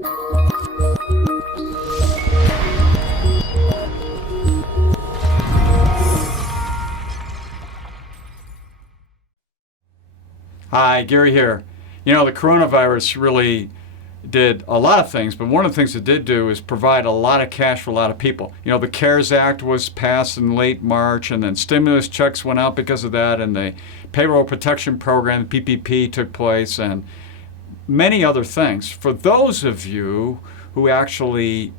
Hi, Gary here. You know, the coronavirus really did a lot of things, but one of the things it did do is provide a lot of cash for a lot of people. You know, the CARES Act was passed in late March, and then stimulus checks went out because of that, and the Payroll Protection Program, PPP, took place, and many other things. For those of you who actually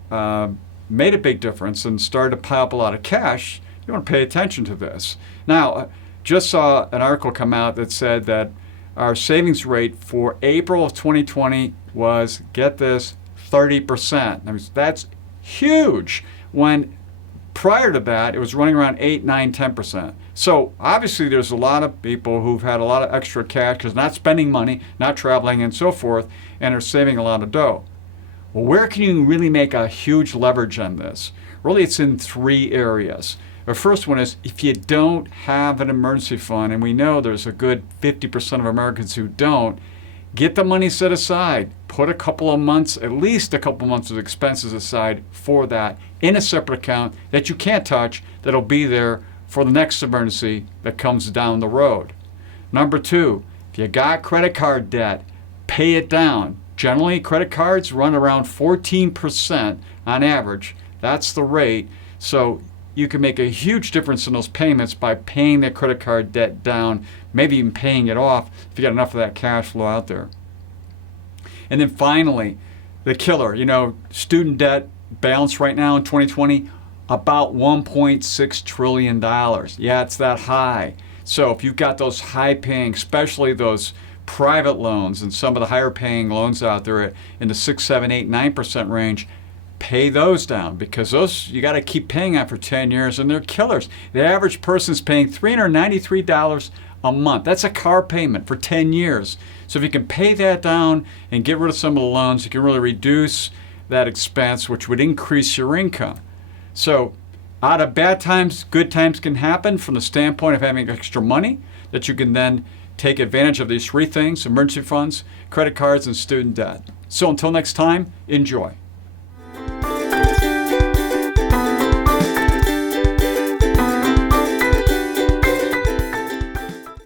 made a big difference and started to pile up a lot of cash, you want to pay attention to this. Now, just saw an article come out that said that our savings rate for April of 2020 was, get this, 30%. I mean, that's huge. When prior to that, it was running around 8, 9, 10%. So obviously there's a lot of people who've had a lot of extra cash because not spending money, not traveling and so forth, and are saving a lot of dough. Well, where can you really make a huge leverage on this? Really, it's in 3 areas. The first one is if you don't have an emergency fund, and we know there's a good 50% of Americans who don't, get the money set aside. Put a couple of months, at least a couple of months of expenses aside for that in a separate account that you can't touch, that'll be there for the next emergency that comes down the road. Number 2, if you got credit card debt, pay it down. Generally, credit cards run around 14% on average. That's the rate. So you can make a huge difference in those payments by paying that credit card debt down, maybe even paying it off if you got enough of that cash flow out there. And then finally, the killer, you know, student debt balance right now in 2020, about $1.6 trillion. Yeah, it's that high. So if you've got those high paying, especially those private loans and some of the higher paying loans out there in the 6, 7, 8, 9% range, pay those down, because those you got to keep paying on for 10 years, and they're killers. The average person's paying $393 a month. That's a car payment for 10 years. So if you can pay that down and get rid of some of the loans, you can really reduce that expense, which would increase your income. So out of bad times, good times can happen from the standpoint of having extra money that you can then take advantage of these 3 things: emergency funds, credit cards, and student debt. So until next time, enjoy.